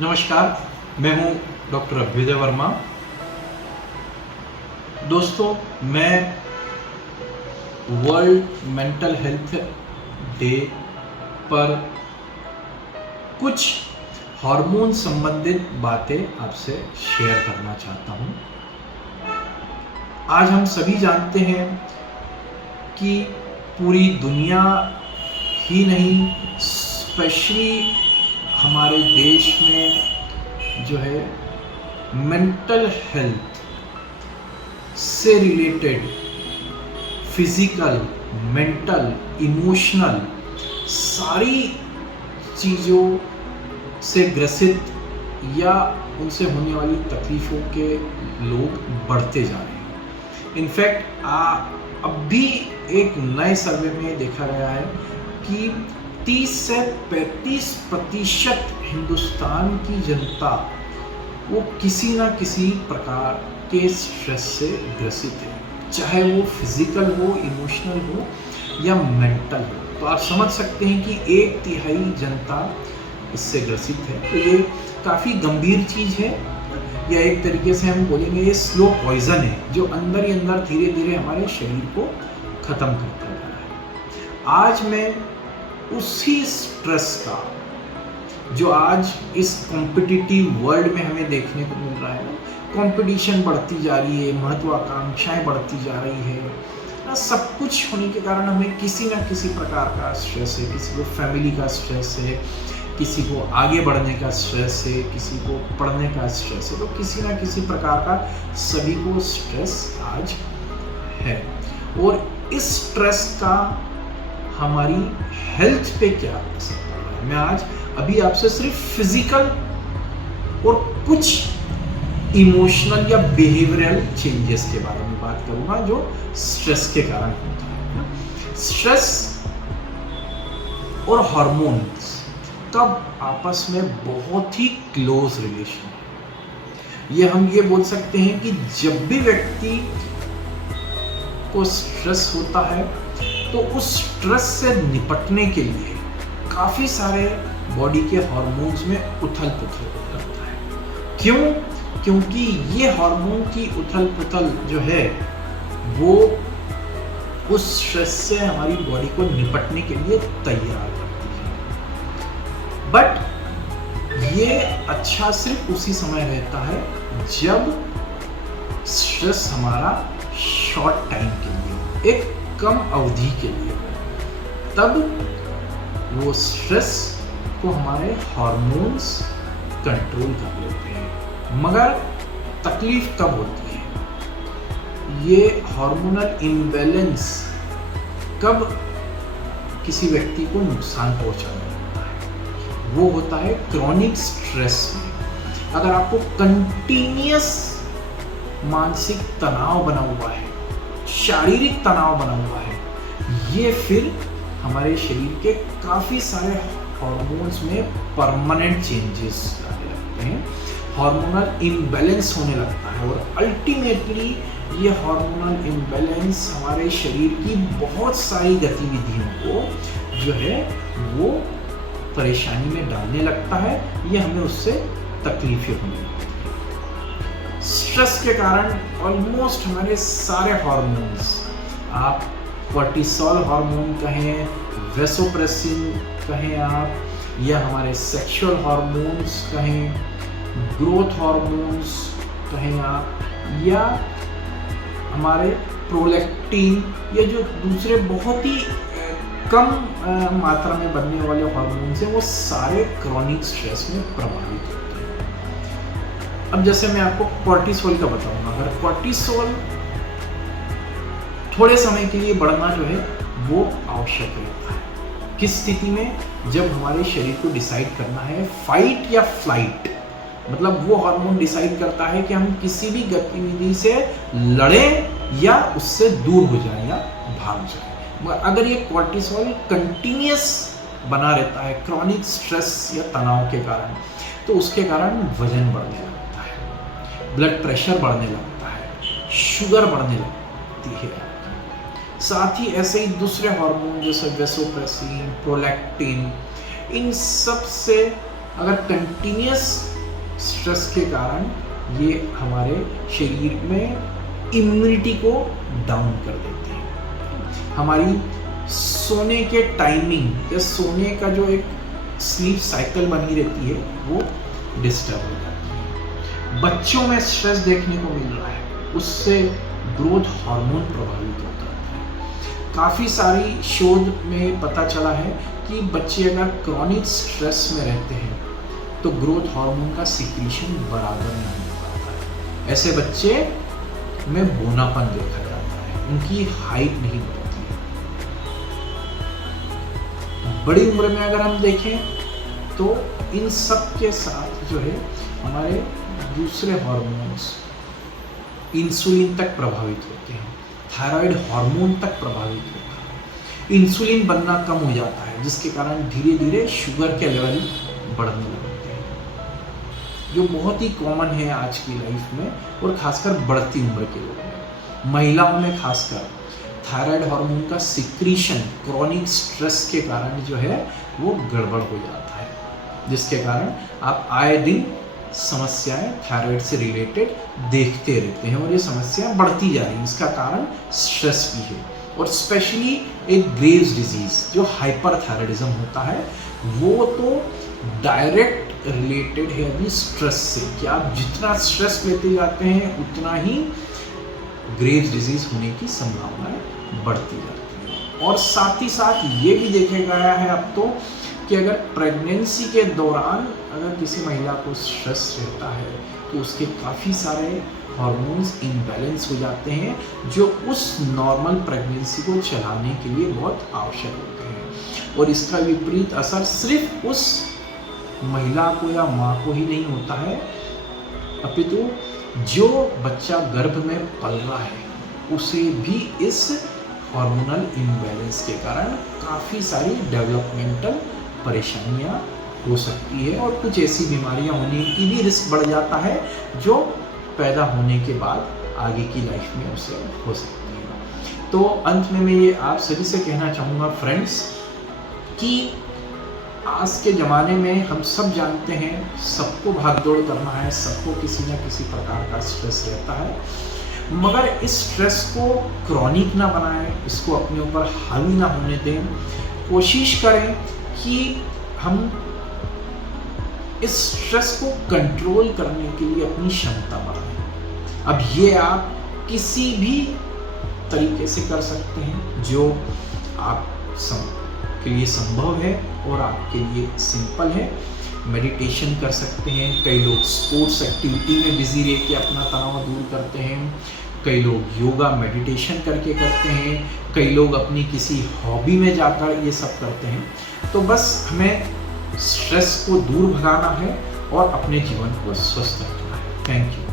नमस्कार, मैं हूं डॉक्टर अभ्युदय वर्मा। दोस्तों, मैं वर्ल्ड मेंटल हेल्थ डे पर कुछ हार्मोन संबंधित बातें आपसे शेयर करना चाहता हूं। आज हम सभी जानते हैं कि पूरी दुनिया ही नहीं, स्पेशली हमारे देश में जो है मेंटल हेल्थ से रिलेटेड फिजिकल, मेंटल, इमोशनल सारी चीज़ों से ग्रसित या उनसे होने वाली तकलीफ़ों के लोग बढ़ते जा रहे हैं। इनफैक्ट अब भी एक नए सर्वे में देखा गया है कि 30 से 35% हिंदुस्तान की जनता वो किसी ना किसी प्रकार के स्ट्रेस से ग्रसित है, चाहे वो फिजिकल हो, इमोशनल हो या मेंटल हो। तो आप समझ सकते हैं कि 1/3 जनता इससे ग्रसित है। तो ये काफ़ी गंभीर चीज़ है, या एक तरीके से हम बोलेंगे ये स्लो पॉइजन है जो अंदर ही अंदर धीरे धीरे हमारे शरीर को ख़त्म करता जा रहा है। आज मैं उसी स्ट्रेस का जो आज इस कॉम्पिटिटिव वर्ल्ड में हमें देखने को मिल रहा है, कंपटीशन बढ़ती जा रही है, महत्वाकांक्षाएं बढ़ती जा रही है, सब कुछ होने के कारण हमें किसी ना किसी प्रकार का स्ट्रेस है। किसी को फैमिली का स्ट्रेस है, किसी को आगे बढ़ने का स्ट्रेस है, किसी को पढ़ने का स्ट्रेस है। तो किसी ना किसी प्रकार का सभी को स्ट्रेस आज है, और इस स्ट्रेस का हमारी हेल्थ पे क्या असर पड़ रहा है। मैं आज अभी आपसे सिर्फ फिजिकल और कुछ इमोशनल या बिहेवियरल चेंजेस के बारे में बात करूंगा जो स्ट्रेस के कारण होता है। स्ट्रेस और हार्मोन्स तब आपस में बहुत ही क्लोज रिलेशन है। ये हम ये बोल सकते हैं कि जब भी व्यक्ति को स्ट्रेस होता है तो उस स्ट्रेस से निपटने के लिए काफ़ी सारे बॉडी के हार्मोन्स में उथल पुथल करता है। क्यों? क्योंकि ये हार्मोन की उथल पुथल जो है वो उस स्ट्रेस से हमारी बॉडी को निपटने के लिए तैयार करती है। बट ये अच्छा सिर्फ उसी समय रहता है जब स्ट्रेस हमारा शॉर्ट टाइम के लिए, एक कम अवधि के लिए, तब वो स्ट्रेस को हमारे हार्मोन्स कंट्रोल कर लेते हैं। मगर तकलीफ कब होती है? ये हार्मोनल इम्बैलेंस कब किसी व्यक्ति को नुकसान पहुंचाने लगता है? वो होता है क्रॉनिक स्ट्रेस में। अगर आपको कंटिन्यूअस मानसिक तनाव बना हुआ है, शारीरिक तनाव बना हुआ है, ये फिर हमारे शरीर के काफ़ी सारे हार्मोन्स में परमानेंट चेंजेस आने लगते हैं, हार्मोनल इम्बैलेंस होने लगता है, और अल्टीमेटली ये हार्मोनल इम्बैलेंस हमारे शरीर की बहुत सारी गतिविधियों को जो है वो परेशानी में डालने लगता है, ये हमें उससे तकलीफें होने लगती है। स्ट्रेस के कारण ऑलमोस्ट हमारे सारे हार्मोन्स, आप कोर्टिसोल हार्मोन कहें, वेसोप्रेसिन कहें आप, या हमारे सेक्सुअल हार्मोन्स कहें, ग्रोथ हार्मोन्स कहें आप, या हमारे प्रोलैक्टिन, या जो दूसरे बहुत ही कम मात्रा में बनने वाले हार्मोन्स हैं, वो सारे क्रॉनिक स्ट्रेस में प्रभावित होते हैं। अब जैसे मैं आपको कोर्टिसोल का बताऊंगा। अगर कोर्टिसोल थोड़े समय के लिए बढ़ना जो है वो आवश्यक रहता है। किस स्थिति में? जब हमारे शरीर को डिसाइड करना है फाइट या फ्लाइट, मतलब वो हार्मोन डिसाइड करता है कि हम किसी भी गतिविधि से लड़ें या उससे दूर हो जाएं या भाग जाएं। अगर ये कोर्टिसोल कंटिन्यूअस बना रहता है क्रॉनिक स्ट्रेस या तनाव के कारण, तो उसके कारण वजन बढ़ने लगता है, ब्लड प्रेशर बढ़ने लगता है, शुगर बढ़ने लगती है। साथ ही ऐसे ही दूसरे हार्मोन जैसे वेसोप्रेसिन, प्रोलैक्टिन, इन सब से अगर कंटिन्यूस स्ट्रेस के कारण ये हमारे शरीर में इम्यूनिटी को डाउन कर देते हैं, हमारी सोने के टाइमिंग या सोने का जो एक स्लीप साइकिल बनी रहती है वो डिस्टर्ब हो जाती है। बच्चों में स्ट्रेस देखने को मिल रहा है, उससे ग्रोथ हार्मोन प्रभावित होता है। काफ़ी सारी शोध में पता चला है कि बच्चे अगर क्रॉनिक स्ट्रेस में रहते हैं तो ग्रोथ हार्मोन का सिक्रीशन बराबर नहीं हो पाता है। ऐसे बच्चे में बोनापन देखा जाता है, उनकी हाइट नहीं बढ़ती है। बड़ी उम्र में अगर हम देखें तो इन सब के साथ जो है हमारे दूसरे हार्मोन्स इंसुलिन तक प्रभावित होते हैं, थायराइड हार्मोन तक प्रभावित होता है, इंसुलिन बनना कम हो जाता है, जिसके कारण धीरे धीरे शुगर के लेवल बढ़ने लगते हैं, जो बहुत ही कॉमन है आज की लाइफ में और खासकर बढ़ती उम्र के लोगों में। महिलाओं में खासकर थायराइड हार्मोन का सिक्रीशन क्रॉनिक स्ट्रेस के कारण जो है वो गड़बड़ हो जाता है, जिसके कारण आप आए दिन समस्याएं थायराइड से रिलेटेड देखते रहते हैं और ये समस्या बढ़ती जा रही है। इसका कारण स्ट्रेस भी है और स्पेशली एक ग्रेव्स डिजीज जो हाइपरथायराइडिज्म होता है वो तो डायरेक्ट रिलेटेड है अभी स्ट्रेस से, कि आप जितना स्ट्रेस लेते जाते हैं उतना ही ग्रेव्स डिजीज होने की संभावनाएं बढ़ती जाती है। और साथ ही साथ ये भी देखा गया है अब तो कि अगर प्रेगनेंसी के दौरान अगर किसी महिला को स्ट्रेस रहता है तो उसके काफ़ी सारे हार्मोन्स इम्बैलेंस हो जाते हैं जो उस नॉर्मल प्रेगनेंसी को चलाने के लिए बहुत आवश्यक होते हैं। और इसका विपरीत असर सिर्फ उस महिला को या माँ को ही नहीं होता है, अपितु जो बच्चा गर्भ में पल रहा है उसे भी इस हार्मोनल इम्बैलेंस के कारण काफ़ी सारी डेवलपमेंटल परेशानियां हो सकती है और कुछ ऐसी बीमारियां होने की भी रिस्क बढ़ जाता है जो पैदा होने के बाद आगे की लाइफ में उसे हो सकती है। तो अंत में मैं ये आप सभी से कहना चाहूँगा फ्रेंड्स कि आज के ज़माने में हम सब जानते हैं सबको भागदौड़ करना है, सबको किसी न किसी प्रकार का स्ट्रेस रहता है, मगर इस स्ट्रेस को क्रॉनिक ना बनाएं, इसको अपने ऊपर हावी ना होने दें। कोशिश करें कि हम इस स्ट्रेस को कंट्रोल करने के लिए अपनी क्षमता बढ़ाएं। अब ये आप किसी भी तरीके से कर सकते हैं जो आप के लिए संभव है और आपके लिए सिंपल है। मेडिटेशन कर सकते हैं, कई लोग स्पोर्ट्स एक्टिविटी में बिजी रह के अपना तनाव दूर करते हैं, कई लोग योगा मेडिटेशन करके करते हैं, कई लोग अपनी किसी हॉबी में जाकर ये सब करते हैं। तो बस हमें स्ट्रेस को दूर भगाना है और अपने जीवन को स्वस्थ रखना है। Thank you.